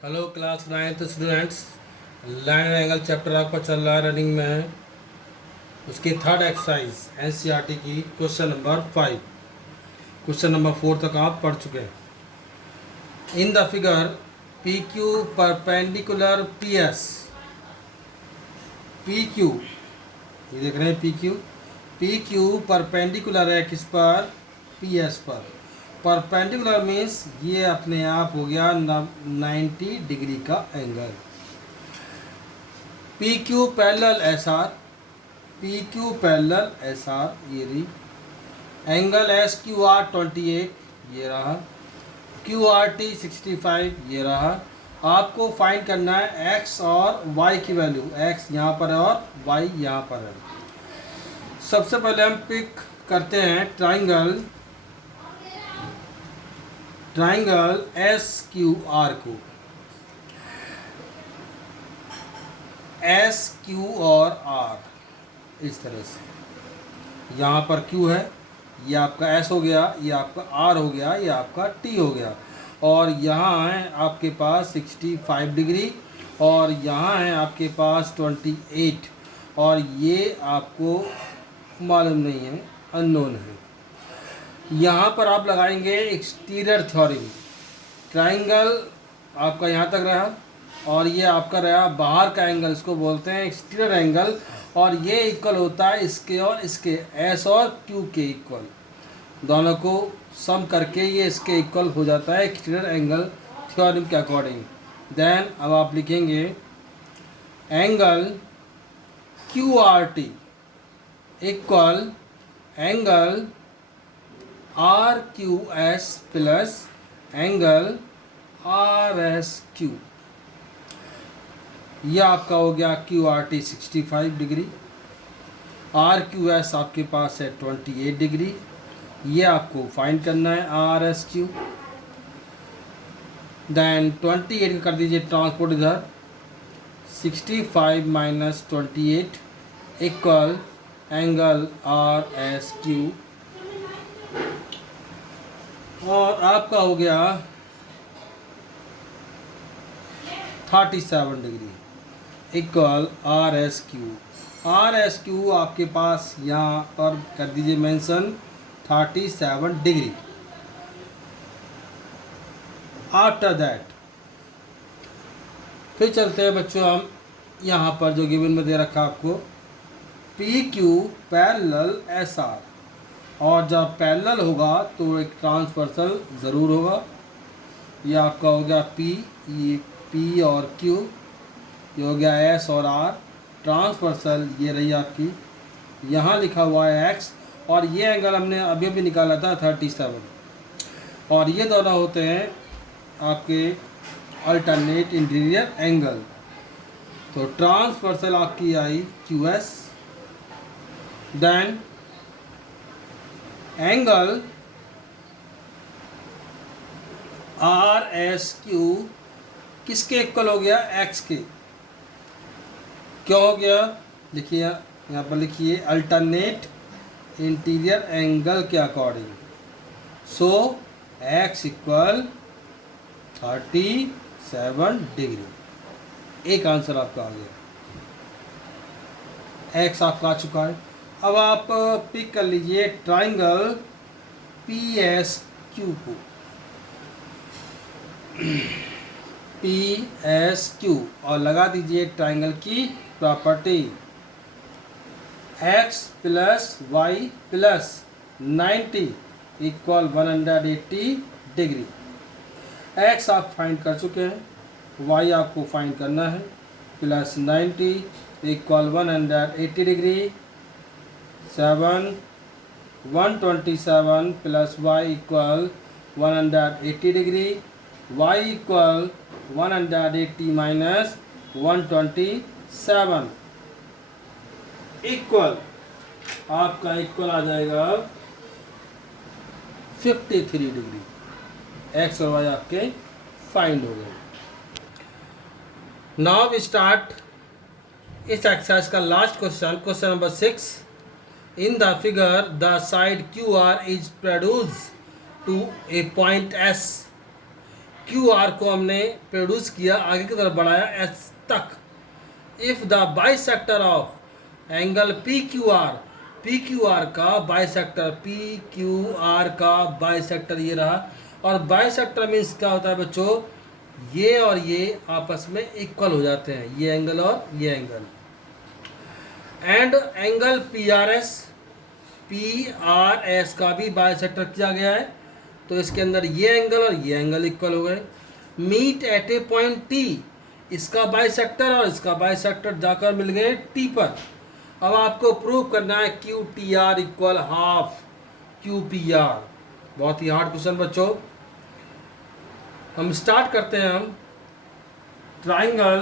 Hello class 9th students. Line angle chapter आपका चल रहा है, रनिंग में है। उसकी थर्ड एक्सरसाइज एनसीईआरटी की क्वेश्चन नंबर 5। क्वेश्चन नंबर 4 तक आप पढ़ चुके हैं। In the figure P Q perpendicular P S. P Q, ये देख रहे हैं पी क्यू परपेंडिकुलर है किस पर? पी एस पर। परपेंडिकुलर मीन्स ये अपने आप हो गया 90 डिग्री का angle. P Q parallel S R, P Q parallel S R ये रही। एंगल एस क्यू आर 28 ये रहा। क्यू आर टी 65 ये रहा। आपको फाइंड करना है एक्स और वाई की वैल्यू। एक्स यहाँ पर है और वाई यहाँ पर है। सबसे पहले हम पिक करते हैं ट्राइंगल एस क्यू आर को। एस क्यू और आर इस तरह से। यहाँ पर क्यू है, ये आपका एस हो गया, ये आपका आर हो गया, ये आपका टी हो गया। और यहाँ है आपके पास 65 डिग्री और यहाँ है आपके पास 28 और ये आपको मालूम नहीं है, अननोन है। यहाँ पर आप लगाएंगे एक्सटीरियर थ्योरम। ट्राइंगल आपका यहाँ तक रहा और ये आपका रहा बाहर का एंगल, इसको बोलते हैं एक्सटीरियर एंगल। और ये इक्वल होता है इसके और इसके, एस और क्यू के इक्वल। दोनों को सम करके ये इसके इक्वल हो जाता है एक्सटीरियर एंगल थ्योरम के अकॉर्डिंग। देन अब आप लिखेंगे angle Q R T equal angle R Q S plus angle R S Q. यह आपका हो गया Q R T 65 degree, R Q S आपके पास है 28 डिग्री। ये आपको फाइंड करना है आर एस क्यू। देन 28 का कर दीजिए ट्रांसपोर्ट इधर, 65 minus 28 equal angle R S Q. और आपका हो गया 37 degree equal are S Q. Are S Q आपके पास यहाँ पर कर दीजिए मेंशन 37 डिग्री। आफ्टर दैट फिर चलते हैं बच्चों हम यहाँ पर जो गिवन में दे रखा आपको P Q parallel S R. और जब पैरेलल होगा तो एक ट्रांसवर्सल ज़रूर होगा। ये आपका हो गया पी, ये पी और क्यू, ये हो गया एस और आर। ट्रांसवर्सल ये रही आपकी, यहाँ लिखा हुआ है एक्स और ये एंगल हमने अभी अभी निकाला था 37। और ये दोनों होते हैं आपके अल्टरनेट इंटीरियर एंगल। तो ट्रांसवर्सल आपकी I Q S. Then angle R S Q किसके इक्वल हो गया? एक्स के। क्यों हो गया? लिखिए यहाँ पर, लिखिए अल्टरनेट इंटीरियर एंगल के अकॉर्डिंग। सो एक्स इक्वल 37 डिग्री। एक आंसर आपका आ गया, एक्स आपका आ चुका है। अब आप पिक कर लीजिए ट्राइंगल पी एस क्यू को। पी एस क्यू और लगा दीजिए ट्राइंगल की property X plus Y plus 90 equal 180 degree. X आप फाइंड कर चुके हैं, वाई आपको फाइंड करना है। Plus 90 equal 180 degree. 127 plus Y equal 180 degree. Y equal 180 minus 127 equal आपका इक्वल आ जाएगा 53 डिग्री। एक्स और वाई आपके फाइंड हो गए। नाउ वी स्टार्ट इस एक्सरसाइज का last question, question number 6। In the figure, the side QR is produced to a point S. Q R को हमने प्रोड्यूस किया, आगे की तरफ बढ़ाया एस तक। If the bisector of angle P Q R का बाइसेक्टर, पी क्यू आर का बाइसेक्टर ये रहा। और बाइसेक्टर मीन्स क्या होता है बच्चों, ये और ये आपस में इक्वल हो जाते हैं, ये एंगल और ये angle. And angle P R S का भी बाइसेक्टर किया गया है, तो इसके अंदर ये एंगल और ये एंगल इक्वल हो गए। Meet at a point T, इसका बाइसेक्टर और इसका बाइसेक्टर जाकर मिल गए टी पर। अब आपको प्रूव करना है Q T R equal half Q P R. बहुत ही हार्ड क्वेश्चन बच्चों। हम स्टार्ट करते हैं हम ट्राइंगल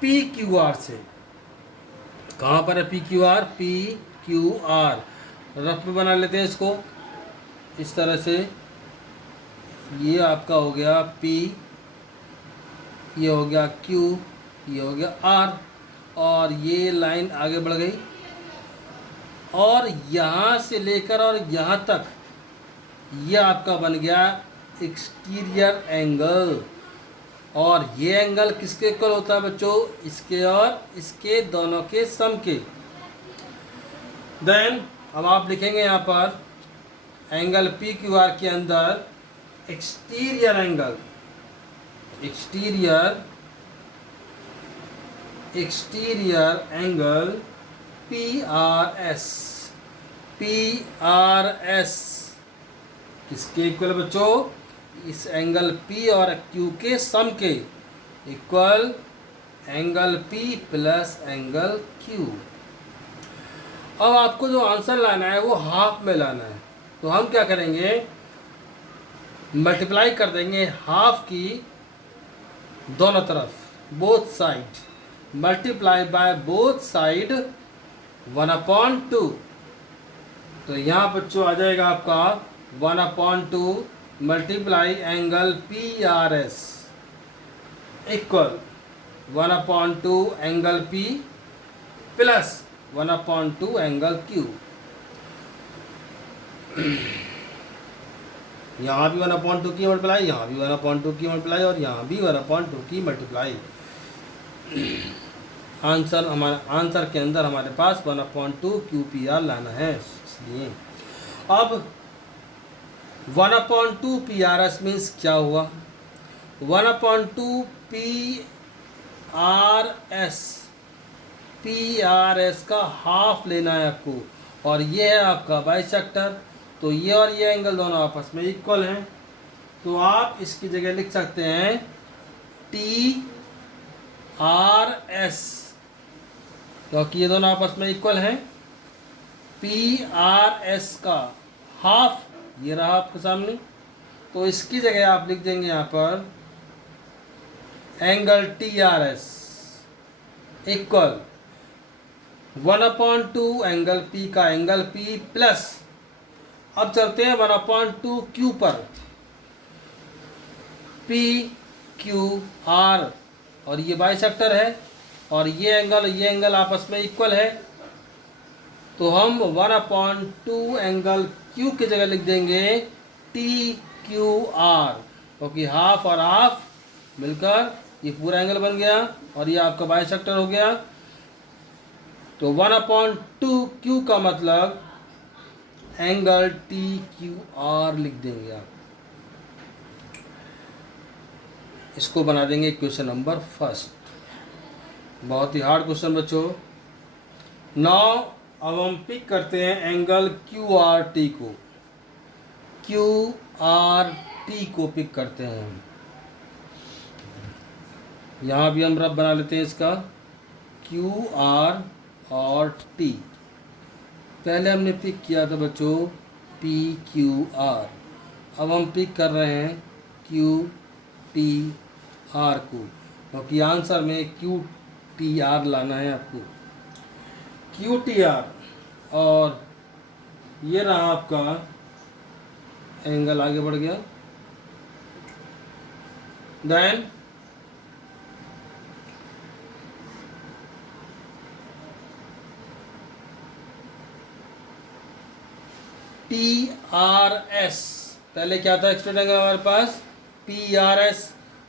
पी क्यू आर से। कहाँ पर है P Q R? P Q R rough में बना लेते हैं इसको इस तरह से। ये आपका हो गया P, ये हो गया Q, ये हो गया R, और ये लाइन आगे बढ़ गई और यहाँ से लेकर और यहाँ तक ये आपका बन गया एक्सटीरियर एंगल। और ये एंगल किसके इक्वल होता है बच्चों? इसके और इसके दोनों के सम के। देन अब आप लिखेंगे यहाँ पर एंगल पी क्यू आर के अंदर exterior angle, exterior angle P R S किसके इक्वल बच्चों? इस एंगल P और Q के सम के equal angle P plus angle Q। अब आपको जो आंसर लाना है वो हाफ में लाना है, तो हम क्या करेंगे, मल्टीप्लाई कर देंगे हाफ की दोनों तरफ, both side, multiply by both side 1/2। तो यहाँ बच्चों आ जाएगा आपका 1/2 multiply angle P R S equal 1/2 angle P plus 1/2 angle Q। यहाँ भी 1/2 की मल्टीप्लाई, यहाँ भी 1/2 की मल्टीप्लाई, और यहाँ भी 1/2 की मल्टीप्लाई। आंसर आंसर के अंदर हमारे पास 1/2 QPR लाना है। इसलिए अब 1/2 PRS मीन्स क्या हुआ? 1/2 PRS का हाफ लेना है आपको, और ये है आपका बाइसेक्टर, तो ये और ये एंगल दोनों आपस में इक्वल हैं, तो आप इसकी जगह लिख सकते हैं TRS, क्योंकि ये दोनों आपस में इक्वल हैं। PRS का हाफ ये रहा आपके सामने, तो इसकी जगह आप लिख देंगे यहाँ पर angle TRS equal 1/2 angle P का एंगल P प्लस, अब चलते हैं 1/2 Q पर, PQR, और ये बाइसेक्टर है और ये एंगल आपस में इक्वल है, तो हम 1/2 एंगल Q की जगह लिख देंगे TQR, क्योंकि हाफ और हाफ मिलकर ये पूरा एंगल बन गया और ये आपका बाइसेक्टर हो गया। तो 1/2 Q का मतलब एंगल TQR लिख देंगे आप। इसको बना देंगे क्वेश्चन नंबर फर्स्ट। बहुत ही हार्ड क्वेश्चन बच्चों। नाउ अब हम पिक करते हैं एंगल QRT को, QRT को पिक करते हैं हम। यहाँ भी हम रफ बना लेते हैं इसका QR और T। पहले हमने पिक किया था बच्चों PQR, अब हम पिक कर रहे हैं QTR को, क्योंकि आंसर में QTR लाना है आपको। QTR, और ये रहा आपका एंगल, आगे बढ़ गया। देन TRS, पहले क्या था एक्सट्रेट एंगल हमारे पास PRS,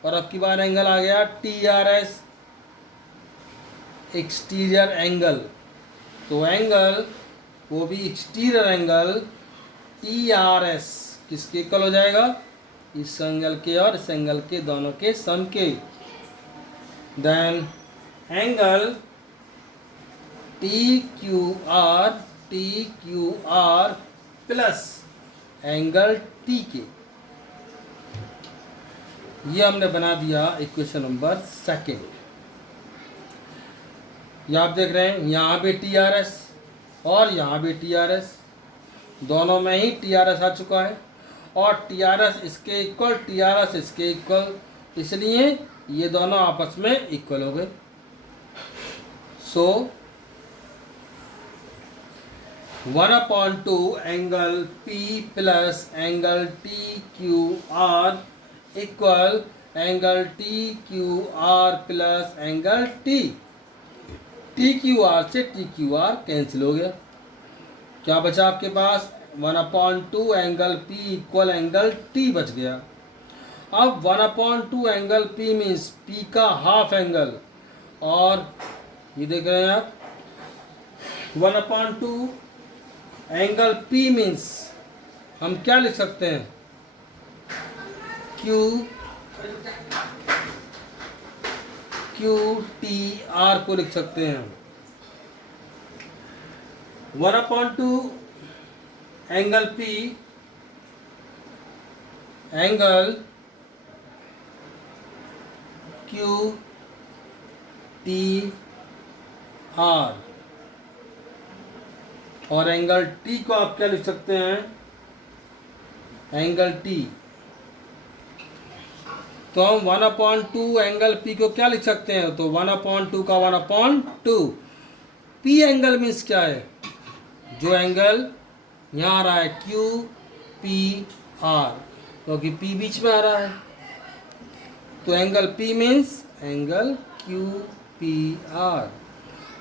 और अब की बार एंगल आ गया TRS, एक्सटीरियर एंगल। तो एंगल वो भी एक्सटीरियर एंगल TRS किसके इक्वल हो जाएगा? इस एंगल के और इस एंगल के दोनों के सम के। Then angle TQR plus angle TK, ये हमने बना दिया इक्वेशन नंबर सेकेंड। ये आप देख रहे हैं यहाँ भी TRS और यहाँ भी TRS, दोनों में ही TRS आ चुका है, और TRS इसके इक्वल, TRS इसके इक्वल, इसलिए ये दोनों आपस में इक्वल हो गए। सो 1/2 angle P plus angle TQR equal angle TQR plus angle T। TQR से TQR कैंसिल हो गया, क्या बचा आपके पास? 1/2 angle P equal angle T बच गया। अब 1/2 एंगल P मीन्स P का हाफ एंगल, और ये देख रहे हैं आप 1/2 एंगल P मीन्स हम क्या लिख सकते हैं? QTR को लिख सकते हैं। 1/2 एंगल P एंगल QTR, और एंगल T को आप क्या लिख सकते हैं? Angle T। तो हम 1/2 एंगल P को क्या लिख सकते हैं? तो 1/2 का 1/2 P एंगल मीन्स क्या है? जो एंगल यहाँ आ रहा है QPR, क्योंकि P बीच में आ रहा है, तो angle P means angle QPR।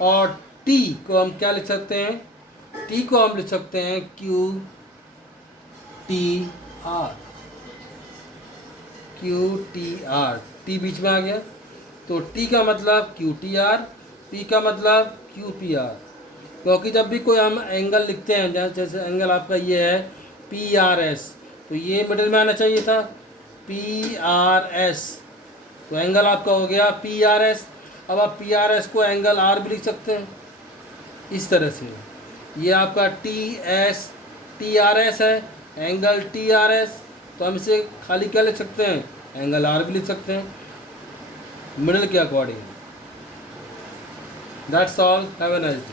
और T को हम क्या लिख सकते हैं? T को हम लिख सकते हैं QTR। T बीच में आ गया, तो T का मतलब QTR, P का मतलब QPR। क्योंकि जब भी कोई हम एंगल लिखते हैं, जैसे एंगल आपका ये है PRS, तो ये मिडिल में आना चाहिए था PRS, तो एंगल आपका हो गया PRS। अब आप PRS को एंगल R भी लिख सकते हैं इस तरह से। ये आपका TRS है, एंगल TRS, तो हम इसे खाली क्या लिख सकते हैं? एंगल R भी लिख सकते हैं मिडिल के according. That's all, have a nice day.